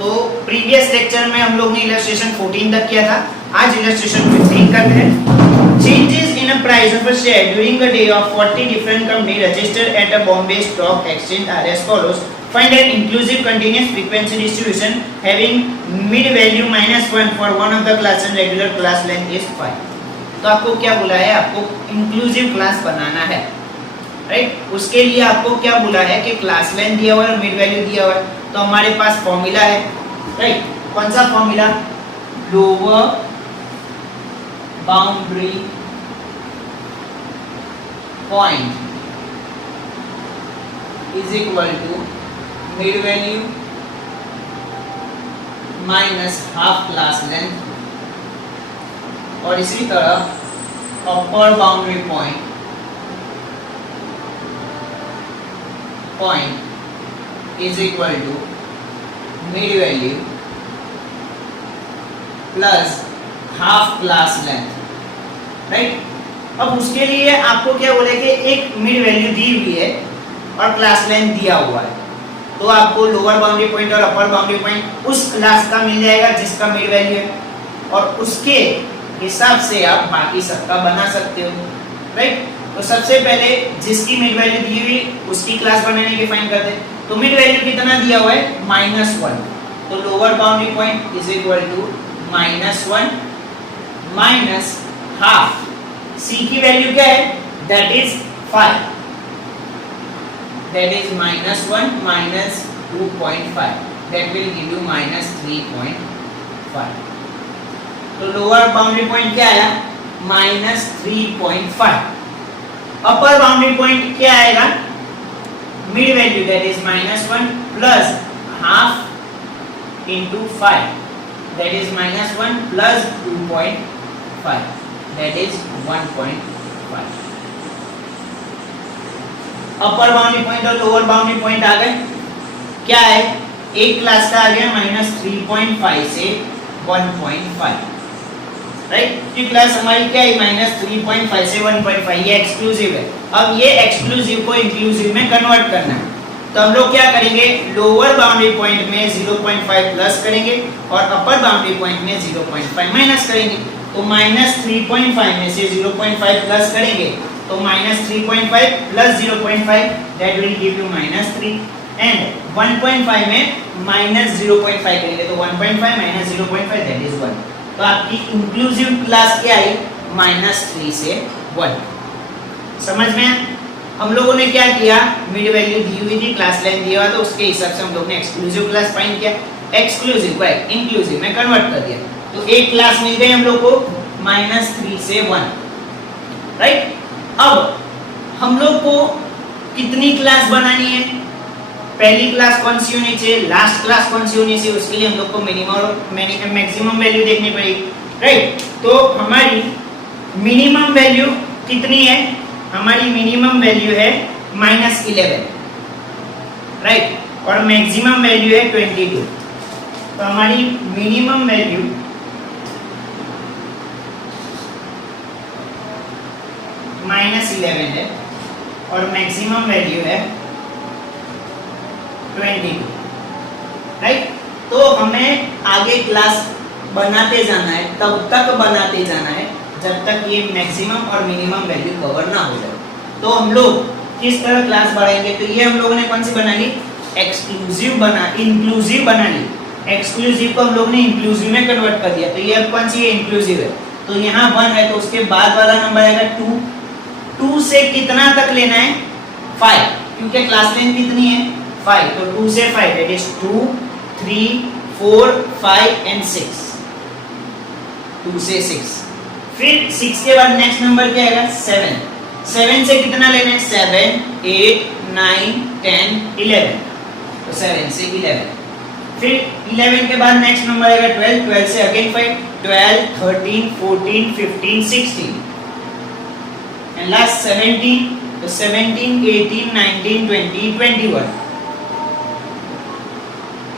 तो previous lecture में हम लोग ने इलस्ट्रेशन 14 तक किया था, आज इलस्ट्रेशन 15 करते हैं। Changes in a price of a share during a day of 40 different company registered at a Bombay stock exchange are as follows. Find an inclusive continuous frequency distribution having mid value -1 for one of the class and regular class length is 5। तो आपको क्या बोला है, आपको inclusive class बनाना है, right. उसके लिए आपको क्या बोला है कि क्लास लेंथ दिया हुआ है और मिड वैल्यू दिया हुआ है। तो हमारे पास फॉर्मूला है, राइट। कौन सा formula? Lower boundary point is equal to mid value minus half class length, और इसी तरह upper boundary point is equal to mid value plus half class length, right. अब उसके लिए आपको क्या बोले कि एक मिड वैल्यू दी हुई है और क्लास लेंथ दिया हुआ है, तो आपको लोअर बाउंड्री पॉइंट और अपर बाउंड्री पॉइंट उस क्लास का मिल जाएगा जिसका मिड वैल्यू है, और उसके हिसाब से आप बाकी सबका बना सकते हो, राइट। तो सबसे पहले जिसकी मिड वैल्यू दी हुई उसकी क्लास बनाने की फाइंड करते हैं। तो मिड वैल्यू कितना दिया हुआ है? -1। तो lower boundary point is equal to -1 minus half. C की वैल्यू क्या है? That is 5, that is -1 minus 2.5, that will give you -3.5। तो लोअर बाउंड्री पॉइंट क्या आया? -3.5। अपर बाउंड्री पॉइंट क्या आएगा? Mid value that is -1 plus half into 5, that is -1 plus 2.5, that is 1.5। Upper boundary point और lower boundary point आ गए। क्या है? एक क्लास का आ गया -3.5 से 1.5, राइट। ये क्लास हमारी क्या है? -3.5 से 1.5, ये एक्सक्लूसिव है। अब ये एक्सक्लूसिव को इंक्लूसिव में कन्वर्ट करना है, तो हम लोग क्या करेंगे? लोअर बाउंड्री पॉइंट में 0.5 प्लस करेंगे और अपर बाउंड्री पॉइंट में 0.5 माइनस करेंगे। तो -3.5 में से 0.5 प्लस करेंगे तो -3.5 plus 0.5 that will give you -3, and 1.5 में -0.5 करेंगे तो 1.5 minus 0.5 that is 1। तो आपकी इंक्लूसिव क्लास क्या आई? -3 से 1। समझ में? हम लोगों ने क्या किया? मिड वैल्यू दी हुई थी, क्लास लेंथ दिया हुआ था, उसके हिसाब से हम लोग ने एक्सक्लूसिव क्लास फाइंड किया। एक्सक्लूसिव को इंक्लूसिव में कन्वर्ट कर दिया, तो एक क्लास मिल गई हम लोग को -3 से 1, राइट। अब हम लोग को कितनी क्लास बनानी है? पहली क्लास कौन सी होनी चाहिए, लास्ट क्लास कौन सी होनी चाहिए, उसके लिए हम लोग को मिनिमम और मैक्सिमम वैल्यू देखनी पड़ेगी, राइट। तो हमारी मिनिमम वैल्यू कितनी है? हमारी मिनिमम वैल्यू है -11, राइट, और मैक्सिमम वैल्यू है 22। तो हमारी मिनिमम वैल्यू -11 है और मैक्सिमम वैल्यू है 22, राइट। तो हमें आगे क्लास बनाते जाना है, तब तक बनाते जाना है जब तक ये मैक्सिमम और मिनिमम वैल्यू कवर ना हो जाए। तो हम लोग किस तरह क्लास बढ़ाएंगे? तो ये हम लोगों ने कौन सी बना ली? इंक्लूसिव बना ली। एक्सक्लूसिव को हम लोग ने इंक्लूसिव में कन्वर्ट कर दिया, तो ये अब कौन सी है? इंक्लूसिव है। तो यहाँ 1 है तो उसके बाद वाला नंबर आएगा 2। 2 से कितना तक लेना है? 5, क्योंकि क्लास लेंथ कितनी है? 5, तो 2 से 5 दैट इज 2, 3, 4, 5 एंड 6। 2 से 6, फिर 6 के बाद नेक्स्ट नंबर क्या आएगा? 7। 7 से कितना लेना है? 7, 8, 9, 10, 11, तो 7 से 11। फिर 11 के बाद नेक्स्ट नंबर आएगा 12। 12 से अगेन 5, 12, 13, 14, 15, 16 एंड लास्ट 17, तो 17, 18, 19, 20, 21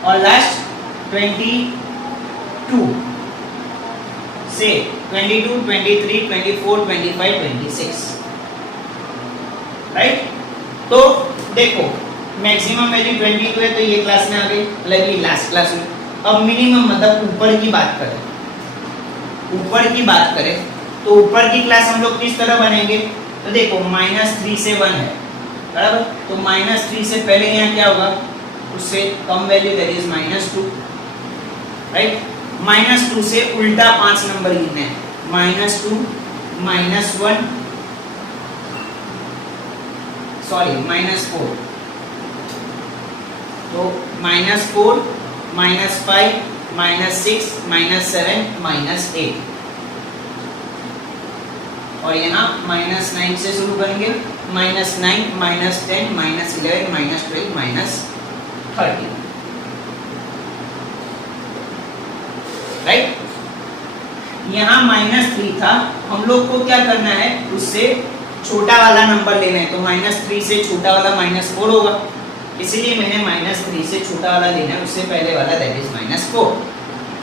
और लास्ट 22 से 22, 23, 24, 25, 26, राइट। तो देखो मैक्सिमम वैल्यू 22 है तो ये क्लास में आ गई, मतलब ये लास्ट क्लास में। अब मिनिमम मतलब ऊपर की बात करें, ऊपर की बात करें तो ऊपर की क्लास हम लोग किस तरह बनेंगे, तो देखो -3 से 1 है बराबर, तो -3 से पहले यहाँ क्या होगा, उससे कम वैल्यू दैट इज -2, राइट। -2 से उल्टा 5 नंबर गिनने हैं, -2 -1 सॉरी -4, तो -4 -5 -6 -7 -8, और यहाँ -9 से शुरू करेंगे, -9 -10 -11 -12 -13, राइट। यहाँ -3 था, हम लोग को क्या करना है, उससे छोटा वाला नंबर लेना है, तो -3 से छोटा वाला -4 होगा, इसीलिए मैंने -3 से छोटा वाला लेना है, उससे पहले वाला दैट इज -4,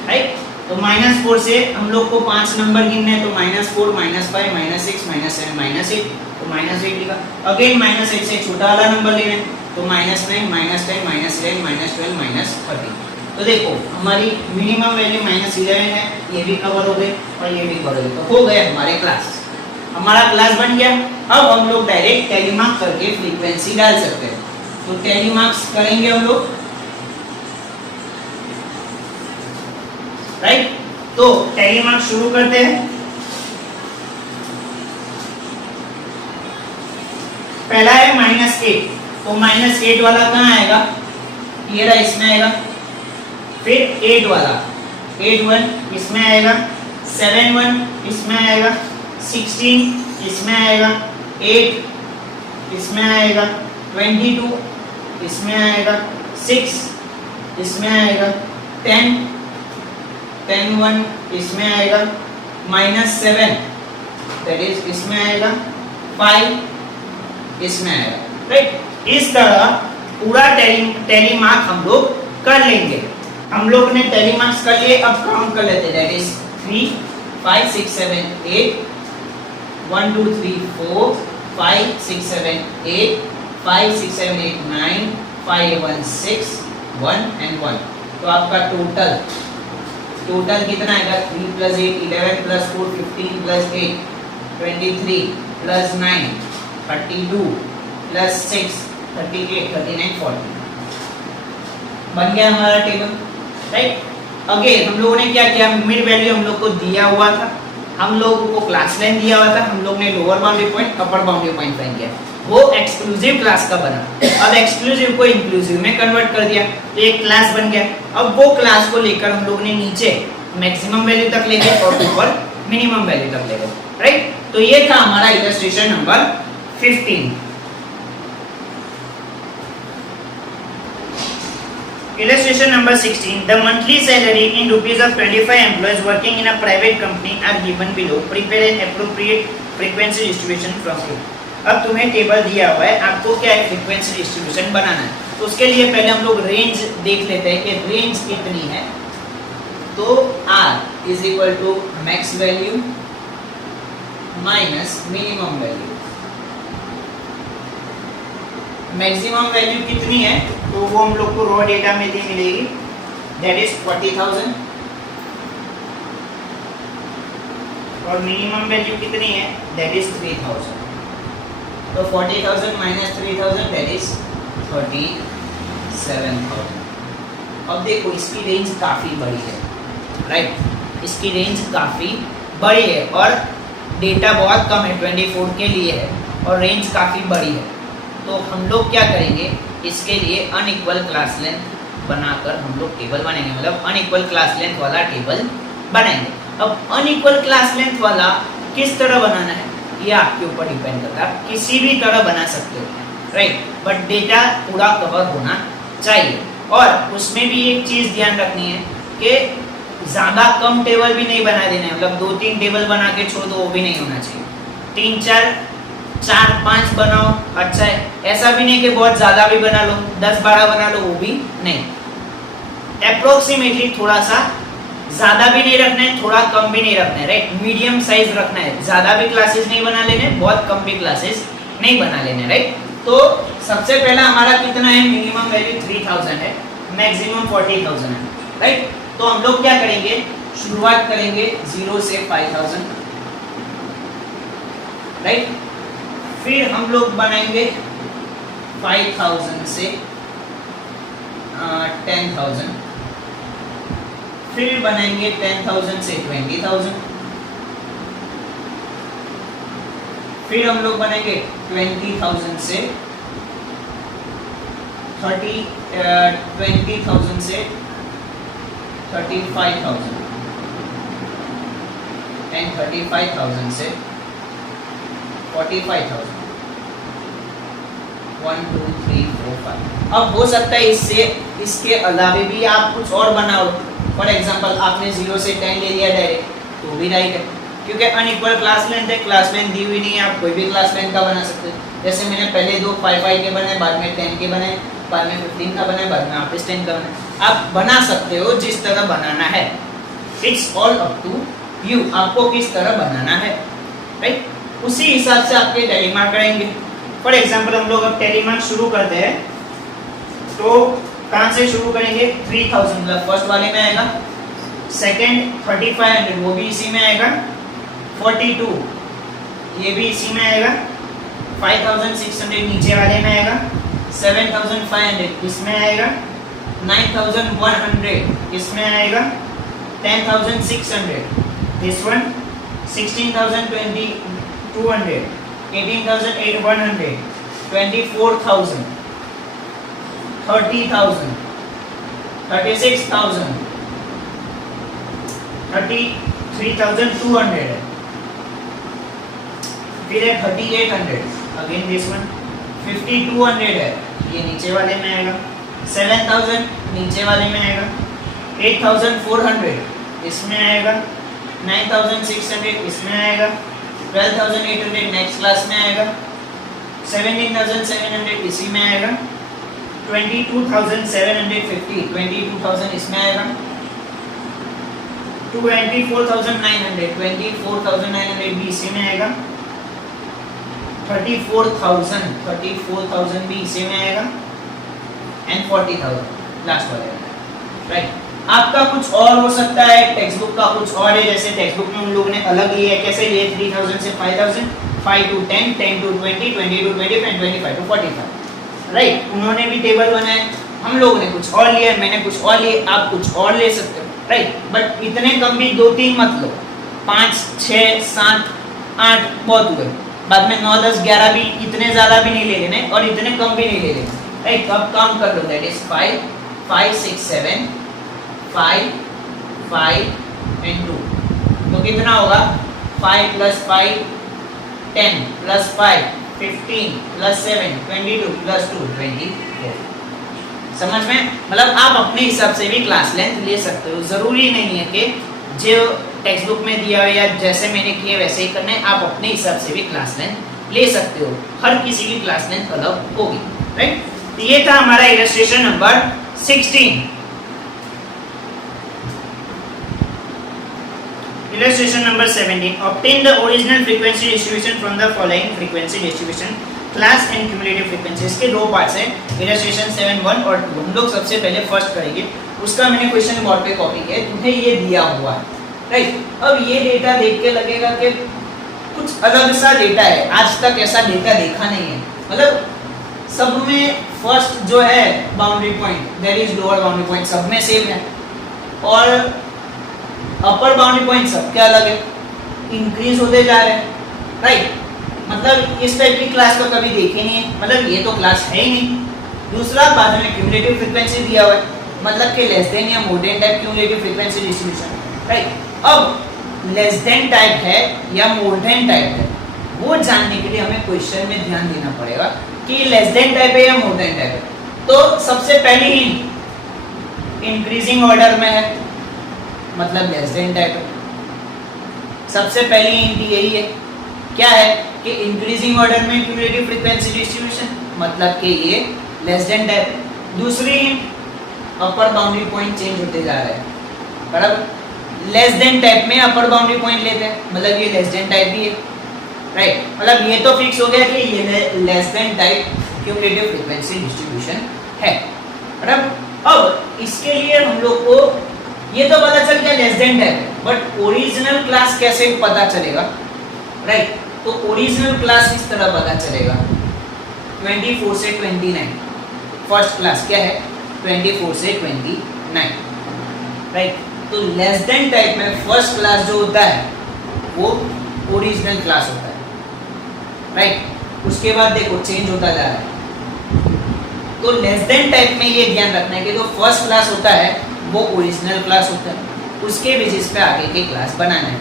राइट। तो -4 से हम लोग को 5 नंबर गिनने हैं, तो -4 -5 -6 -7 -8, तो -8 लिखा। अगेन -8 से छोटा वाला नंबर लेना है, तो -9 -10 -11 -12 -13। तो देखो हमारी मिनिमम वैल्यू -11 है, ये भी कवर हो गए और ये भी कवर हो गए, तो हो गए हमारे क्लास, हमारा क्लास बन गया। अब हम लोग डायरेक्ट टैली मार्क करके फ्रीक्वेंसी डाल सकते हैं, तो टैली मार्क्स करेंगे हम लोग, राइट। तो टैली मार्क शुरू करते हैं। पहला है -8, तो -8 वाला कहाँ आएगा, ये रहा, इसमें आएगा। फिर 8 वाला, 8 1 इसमें आएगा, 7 1 इसमें आएगा, 16 इसमें आएगा, 8 इसमें आएगा, 22 इसमें आएगा, 6 इसमें आएगा, 10 1 इसमें आएगा, -7 दैट इज इसमें आएगा, 5 इसमें आएगा, राइट। इस तरह पूरा टैली मार्क हम लोग कर लेंगे। हम लोग ने टैली मार्क्स कर लिए, अब काउंट कर लेते हैं, दैट इज 3 5 6 7 8 1 2 3 4 5 6 7 8 5 6 7 8 9 5 1 6 1 and 1, तो आपका टोटल कितना आएगा, 3 + 8 11 + 4 15 + 8 23 + 9 32 + 6 38 39 40, बन गया हमारा टेबल, राइट। अगेन हम लोगों ने क्या किया, मिड वैल्यू हम लोग को दिया हुआ था, हम लोगों को क्लास लेंथ दिया हुआ था, हम लोग ने लोअर बाउंड्री पॉइंट अपर बाउंड्री पॉइंट फाइंड किया, वो एक्सक्लूसिव क्लास का बना। अब एक्सक्लूसिव को इंक्लूसिव में कन्वर्ट कर दिया, तो एक क्लास बन गया। अब वो क्लास को लेकर हम लोग ने नीचे मैक्सिमम वैल्यू तक ले गए और ऊपर मिनिमम वैल्यू तक ले गए, राइट। तो ये था हमारा illustration number 15। Illustration number 16. The monthly salary in rupees of 25 employees working in a private company are given below. Prepare an appropriate frequency distribution from it. अब तुम्हें टेबल दिया हुआ है, आपको क्या है, फ्रीक्वेंसी डिस्ट्रीब्यूशन बनाना है। तो उसके लिए पहले हम लोग रेंज देख लेते हैं कि रेंज कितनी है। तो R = max value minus minimum value. Maximum value कितनी है, तो वो हम लोग को रॉ डेटा में दी मिलेगी, दैट इज 40,000, और मिनिमम वैल्यू कितनी है, दैट इज 3,000। तो 40,000 - 3,000 दैट इज 37,000। अब देखो इसकी रेंज काफ़ी बड़ी है, राइट। इसकी रेंज काफ़ी बड़ी है और डेटा बहुत कम है, 24 के लिए है और रेंज काफ़ी बड़ी है। तो हम लोग क्या करेंगे, इसके लिए अनइक्वल क्लास लेंथ बनाकर हम लोग टेबल बनाएंगे, मतलब अनइक्वल क्लास लेंथ वाला टेबल बनाएंगे। अब अनइक्वल क्लास लेंथ वाला किस तरह बनाना है, ये आपके ऊपर डिपेंड करता है, आप किसी भी तरह बना सकते हो, राइट। बट डेटा पूरा कवर होना चाहिए। और उसमें भी एक चीज़ ध्यान रखनी है कि ज़्यादा कम टेबल भी नहीं बना देना है, मतलब 2-3 टेबल बना के छोड़ दो, वो भी नहीं होना चाहिए। 3-4-5 बनाओ, अच्छा है। ऐसा भी नहीं कि बहुत ज़्यादा भी बना लो, 10-12 बना लो, वो भी नहीं। अप्रोक्सीमेटली थोड़ा सा ज़्यादा भी नहीं रखना है, थोड़ा कम भी नहीं रखना है, राइट। मीडियम साइज रखना है, ज़्यादा भी क्लासेस नहीं बना लेने, बहुत कम भी क्लासेस नहीं बना लेने, राइट। तो सबसे पहला हमारा कितना है, मिनिमम वैल्यू 3,000 है, मैक्सिमम 40,000 है। राइट। तो हम लोग क्या करेंगे, शुरुआत करेंगे 0 से 5000, राइट। फिर हम लोग बनाएंगे 5000 से 10,000, फिर बनाएंगे 10,000 से 20,000, फिर हम लोग बनाएंगे 20,000 से 20,000 से 35,000 एंड 35,000 से 45,000। 1 2 3 4 5। अब हो सकता है इसके अलावे भी आप कुछ और बनाओ। फॉर एग्जांपल आपने 0 से 10 ले लिया डायरेक्ट, तो भी राइट है, क्योंकि अनइक्वल क्लास लेंथ है, क्लास लेंथ दी हुई नहीं है, आप कोई भी क्लास लेंथ का बना सकते हैं। जैसे मैंने पहले 2 5 के बनाए, बाद में 10 के बनाए, बाद में 15 का बनाए, बाद में वापस 10 का बनाए। आप बना सकते हो जिस तरह बनाना है, it's all up to you, आपको किस तरह बनाना है, राइट। उसी हिसाब से आपके टैली मार्क करेंगे। फॉर एग्जांपल हम लोग अब टैली मार्क शुरू करते हैं, तो कहाँ से शुरू करेंगे, 3000 मतलब फर्स्ट वाले में आएगा, सेकंड 3500 वो भी इसी में आएगा, 42 ये भी इसी में आएगा, 5600 नीचे वाले में आएगा, 7500 इसमें आएगा, 9100 इसमें आएगा, 10,600 दिस वन, 16,200, 18,100, 24,000, 30,000, 36,000, 33,200 फिर है 3800, अगेन दिस वन, 5,200 है, ये नीचे वाले में आएगा, 7,000 नीचे वाले में आएगा, 8,400 इसमें आएगा, 9,600 इसमें आएगा, 12,800 नेक्स्ट क्लास में आएगा, 17,700 इसी में आएगा, 22,750 22,000 इसमें आएगा, 24,900 भी इसी में आएगा, 34,000 भी इसी में आएगा, एंड 40,000 लास्ट वाले में, राइट। आपका कुछ और हो सकता है, टेक्स्ट बुक का कुछ और है, जैसे टेक्स्ट बुक में उन लोगों ने अलग लिया है, कैसे लिए, 3,000 से 5,000, 5 to 10, 10 to 20, 20 to 25 and 25 to 45, right. उन्होंने भी टेबल बनाए, हम लोगों ने कुछ और लिया, मैंने कुछ और लिए, आप कुछ और ले सकते हो, राइट। बट इतने कम भी 2-3 मत लो, 5 6 7 8 बहुत हुए, बाद में 9 10 11 भी इतने ज्यादा भी नहीं ले लेने और इतने कम भी नहीं ले लेने, राइट। अब काम कर लो, दैट इज 5 5 6 7 5 5 and 2, तो कितना होगा, 5 plus 5 10 plus 5 15 plus 7 22 plus 2 24। समझ में, मतलब आप अपने हिसाब से भी क्लास लेंथ ले सकते हो, जरूरी नहीं है कि जो टेक्स्ट बुक में दिया हो या जैसे मैंने किए वैसे ही करना है, आप अपने हिसाब से भी क्लास लेंथ ले सकते हो, हर किसी की क्लास लेंथ अलग होगी, राइट। तो ये था हमारा illustration number 16। Illustration number 17. Obtain the original frequency distribution from the following frequency distribution, class and cumulative frequency। इसके दो पार्ट्स हैं, illustration 7 1 और 2। हम लोग सबसे पहले फर्स्ट करेंगे, उसका मैंने क्वेश्चन बोर्ड पे कॉपी किया है, तुम्हें ये दिया हुआ है, राइट। अब ये डेटा देख के लगेगा कि कुछ अलग सा डेटा है, आज तक ऐसा डेटा देखा नहीं है, मतलब सब में फर्स्ट जो है boundary point, that is lower boundary point सब में सेम है, और अपर बाउंड्री पॉइंट सबके अलग है, इंक्रीज होते जा रहे हैं, राइट। मतलब इस टाइप की क्लास तो कभी देखी नहीं है, मतलब ये तो क्लास है ही नहीं। दूसरा, बाद में क्यूमुलेटिव फ्रीक्वेंसी दिया हुआ है, मतलब कि लेस देन या more than type cumulative frequency distribution, right. अब लेस देन टाइप है या मोर देन टाइप है, वो जानने के लिए हमें क्वेश्चन में ध्यान देना पड़ेगा कि लेस देन टाइप है या मोर देन टाइप है। तो सबसे पहले ही इंक्रीजिंग ऑर्डर में है, मतलब लेस देन टाइप है। सबसे पहली हिंट यही है, क्या है कि इंक्रीजिंग ऑर्डर में क्यूमुलेटिव फ्रीक्वेंसी डिस्ट्रीब्यूशन, मतलब कि ये लेस देन टाइप है। दूसरी हिंट, अपर बाउंड्री पॉइंट चेंज होते जा रहे हैं, बराबर। लेस देन टाइप में अपर बाउंड्री पॉइंट लेते हैं, मतलब ये लेस देन टाइप भी है, राइट। मतलब ये तो फिक्स हो गया कि ये less than type cumulative frequency distribution है, बराबर। अब इसके लिए हम लोग को ये तो पता चल गया लेस देन टाइप है, बट ओरिजिनल क्लास कैसे पता चलेगा, राइट? तो ओरिजिनल क्लास किस तरह पता चलेगा? 24 से 29, फर्स्ट क्लास क्या है? 24 से 29, राइट? तो लेस देन टाइप में फर्स्ट क्लास जो होता है वो ओरिजिनल क्लास होता है, राइट? उसके बाद देखो चेंज होता जा रहा है। तो लेस देन टाइप में ये ध्यान रखना है कि जो फर्स्ट क्लास होता है वो ओरिजिनल क्लास होता है, उसके बेसिस पे आगे के क्लास बनाना है।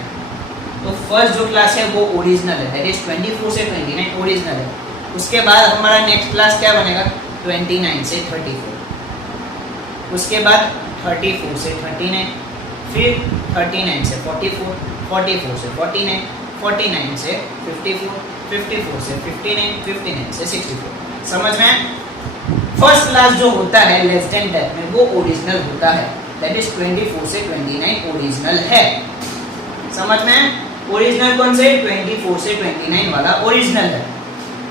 तो फर्स्ट जो क्लास है वो ओरिजिनल है, दैट इज 24 से 29 ओरिजिनल है। उसके बाद हमारा नेक्स्ट क्लास क्या बनेगा? 29 से 34, उसके बाद 34 से 39, फिर 39 से 44, 44 से 49, 49 से 54, 54 से 59, 59 से 64। समझ में? फर्स्ट क्लास जो होता है लेस देन टाइप में वो ओरिजिनल होता है, दैट इज 24 से 29 ओरिजिनल है। समझ में? ओरिजिनल कौन से? 24 से 29 वाला ओरिजिनल है।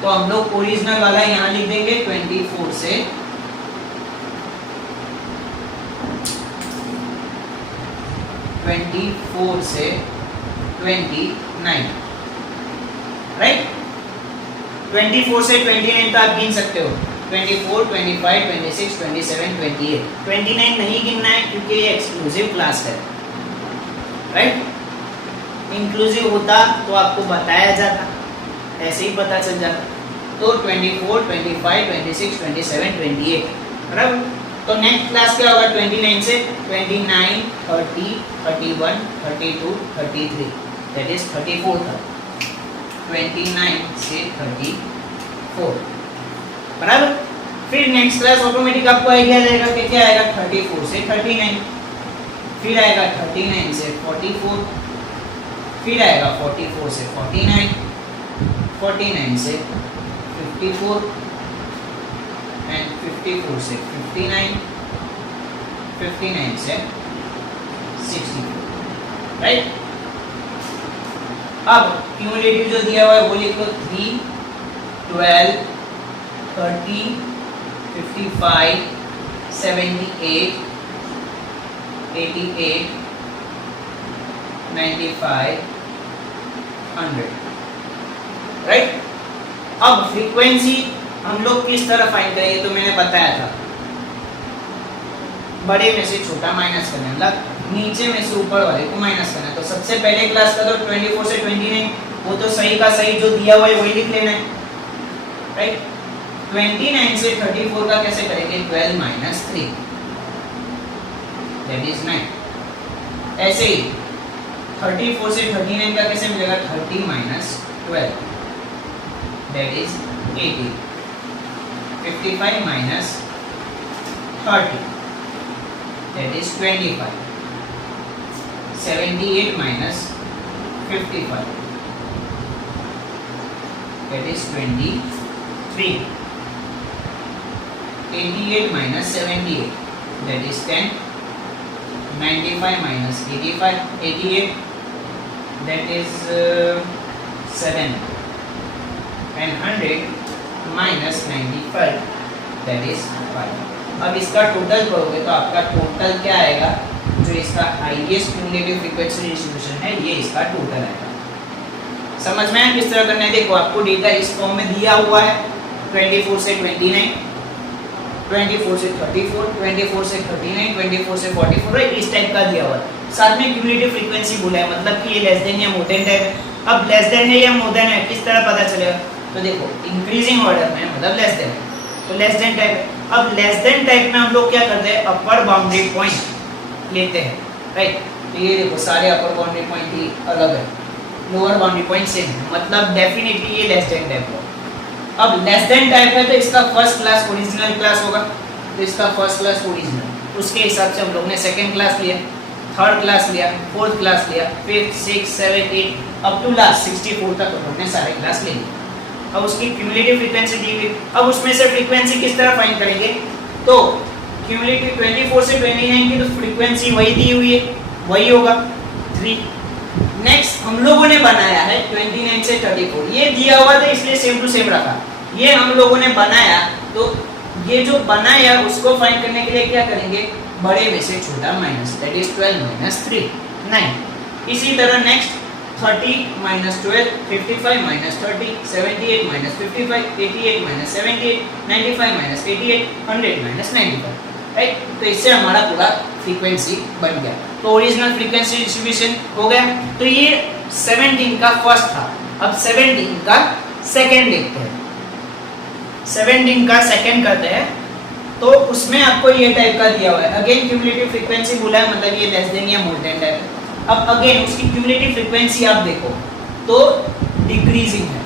तो हम लोग ओरिजिनल वाला यहाँ लिख देंगे 24 से 29, राइट? 24 से 29 तो आप गिन सकते हो, 24, 25, 26, 27, 28। 29 नहीं गिनना है क्योंकि ये एक्सक्लूसिव क्लास है, राइट? इंक्लूसिव होता तो आपको बताया जाता, ऐसे ही पता चल जाता। तो 24, 25, 26, 27, 28, बराबर? तो नेक्स्ट क्लास क्या होगा? 29 से 29, 30, 31, 32, 33, दैट इज 34 तक। 29 से 34, बराबर? फिर नेक्स्ट क्लास ऑटोमेटिक आपको आइडिया रहेगा कि क्या आएगा? 34 से 39, फिर आएगा 39 से 44, फिर आएगा 44 से 49, 49 से 54 एंड 54 से 59, 59 से 64, राइट? अब क्यूमुलेटिव जो दिया हुआ है वो लिख लो 3, 12, 30, 55, 78, 88, 95, 100, राइट? अब फ्रीक्वेंसी हम लोग किस तरह फाइंड करेंगे? तो मैंने बताया था बड़े में से छोटा माइनस करना, मतलब नीचे में से ऊपर वाले को माइनस करना। तो सबसे पहले क्लास का तो 24 से 29 वो तो सही का सही जो दिया हुआ है वही लिख लेना है, राइट? 29 से 34 का कैसे करेंगे? 12 माइनस 3, दैट इज 9। ऐसे ही 34 से 39 का कैसे मिलेगा? 30 minus 12, that is 18। 55 minus 30, that is 25। 78 minus 55, that is 23। 88 minus 78, that is 10. 95 minus 85, 88, that is 7. And 100 minus 95, that is 5. अब इसका टोटल करोगे तो आपका टोटल क्या आएगा? जो इसका हाईएस्ट क्यूमुलेटिव फ्रीक्वेंसी डिस्ट्रीब्यूशन है ये इसका टोटल आएगा। समझ में आया किस तरह करना है? देखो आपको डेटा इस फॉर्म में दिया हुआ है 24 से 29, 24 से 34, 24 से 39, 24 से 44, इस टाइप का दिया हुआ है। साथ में क्यूमुलेटिव फ्रीक्वेंसी बोला है, मतलब कि ये लेस देन या मोर देन टाइप है। अब लेस देन है या मोर देन है किस तरह पता चलेगा? तो देखो इंक्रीजिंग ऑर्डर में मतलब लेस देन है, तो लेस देन टाइप है। अब लेस देन टाइप में हम लोग क्या करते हैं? अपर बाउंड्री पॉइंट लेते हैं, राइट? तो ये देखो सारे अपर बाउंड्री पॉइंट ही अलग है, लोअर बाउंड्री पॉइंट सेम है, मतलब डेफिनेटली ये लेस देन टाइप है। अब लेस देन टाइप है तो इसका फर्स्ट क्लास ओरिजिनल क्लास होगा, तो इसका फर्स्ट क्लास ओरिजिनल, उसके हिसाब से हम लोग ने सेकंड क्लास लिया, थर्ड क्लास लिया, फोर्थ क्लास लिया, फिफ्थ, 6, 7, 8 अप टू लास्ट 64 तक हम लोग ने सारे क्लास ले लिए। अब उसकी क्यूमुलेटिव फ्रीक्वेंसी दी हुई, अब उसमें से फ्रीक्वेंसी किस तरह फाइंड करेंगे? तो क्यूमुलेटिव 24 से 29 की तो फ्रीक्वेंसी वही दी हुई है, वही होगा 3। नेक्स्ट हम लोगों ने बनाया है 29 से 34, ये दिया हुआ था इसलिए सेम टू सेम रखा। ये हम लोगों ने बनाया, तो ये जो बनाया उसको फाइंड करने के लिए क्या करेंगे? बड़े में से छोटा माइनस, दैट इज 12 माइनस 3 9। इसी तरह next 30 minus 12, 55 minus 30, 78 minus 55, 88 minus 78, 95 minus 88, 100 minus 95, right. तो इससे हमारा पूरा फ्रीक्वेंसी बन गया। तो ओरिजिनल फ्रीक्वेंसी डिस्ट्रीब्यूशन हो गया। तो ये 17 का फर्स्ट था। अब 17 का सेकंड देखते हैं। 17 का सेकंड करते हैं तो उसमें आपको ये टाइप का दिया हुआ है। अगेन क्यूमुलेटिव फ्रीक्वेंसी बोला है, मतलब ये लेस देन या मोर देन टाइप। अब अगेन उसकी क्यूमुलेटिव फ्रीक्वेंसी आप देखो तो डिक्रीजिंग है,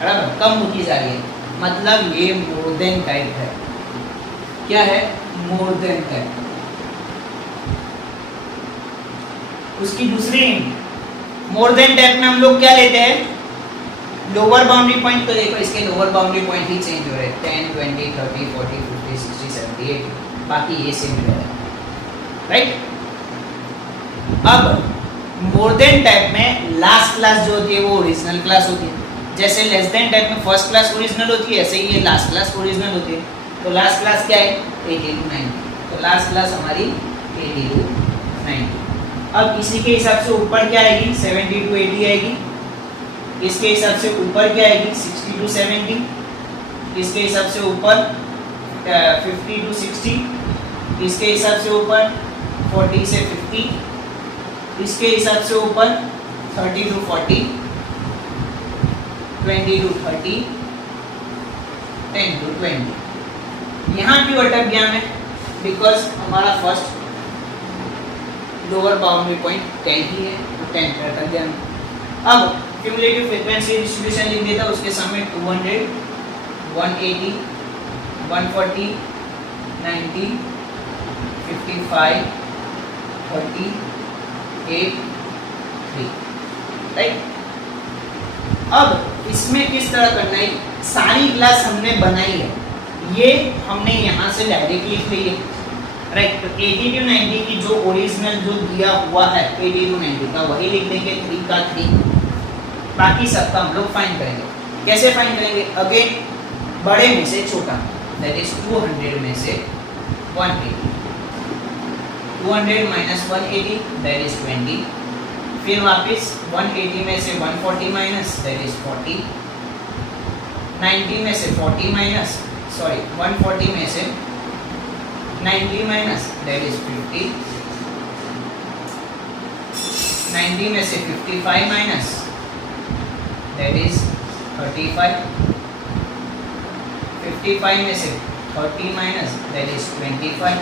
बराबर, कम होती जा रही है, मतलब ये मोर देन टाइप है। क्या है? More than type. उसकी दूसरी मोर देन टाइप में हम लोग क्या लेते हैं? Lower boundary point. तो देखो इसके लोअर बाउंड्री पॉइंट ही चेंज हो रहे हैं, 10, 20, 30, 40, 50, 60, 70, 80, बाकी ये सेम रहेगा, राइट। अब मोर देन टाइप में लास्ट क्लास जो होती है वो ओरिजिनल क्लास होती है। जैसे लेस देन टाइप में फर्स्ट क्लास ओरिजिनल होती है, ऐसे ही ये लास्ट क्लास ओरिजिनल होती है। तो लास्ट क्लास क्या है? 80 to 90। तो लास्ट क्लास हमारी 80 to 90। अब इसी के हिसाब से ऊपर क्या आएगी? 70 to 80 आएगी। इसके हिसाब से ऊपर क्या आएगी? 60 to 70। इसके हिसाब से ऊपर 50 to 60। इसके हिसाब से ऊपर 40 से 50। इसके हिसाब से ऊपर 30 to 40, 20 to 30, 10 to 20। यहाँ क्यों अटक गया मैं? बिकॉज हमारा फर्स्ट लोअर बाउंड्री पॉइंट 10 ही है, तो 10 पे अटक गया। अब क्यूमुलेटिव फ्रीक्वेंसी डिस्ट्रीब्यूशन लिख देता, उसके सामने 200, 180, 140, 90, 55, 30, 8, 3, राइट। अब इसमें किस तरह करना है? सारी क्लास हमने बनाई है, ये हमने यहाँ से डायरेक्ट लिख ली है, राइट। तो 80 to 90 की जो ओरिजिनल जो दिया हुआ है 80 to 90 का वही लिख देंगे, 3 का 3। बाकी सबका हम लोग फाइंड करेंगे। कैसे फाइंड करेंगे? अगेन बड़े में से छोटा, दैट इज 200 में से 180, 200 माइनस 180 दैट इज 20। फिर वापस 180 में से 140 माइनस दैट इज 40, 90 में से 40 माइनस 140 में से 90 माइनस दैट इज 50, 90 में से 55 माइनस दैट इज 35, 55 में से 30 माइनस दैट इज 25,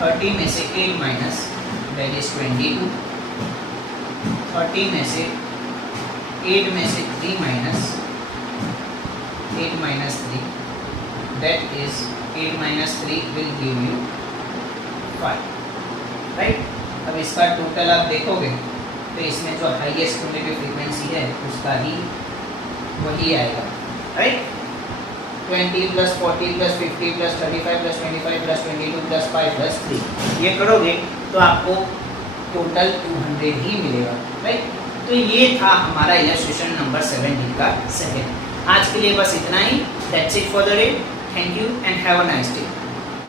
30 में से 8 माइनस दैट इज 22, 30 में से 8 में से 3 minus 8 minus 3 that is 8 minus 3 will give you 5, right. अब इसका टोटल आप देखोगे तो इसमें जो हाईएस्ट क्यूमुलेटिव फ्रीक्वेंसी है उसका ही वही आएगा, right. 20 plus 40 plus 50 plus 35 plus 25 plus 22 plus 5 plus 3 ये करोगे तो आपको टोटल 200 ही मिलेगा, राइट। तो ये था हमारा इलस्ट्रेशन नंबर 17 का सेकंड। आज के लिए बस इतना ही। That's it for the day. Thank you and have a nice day.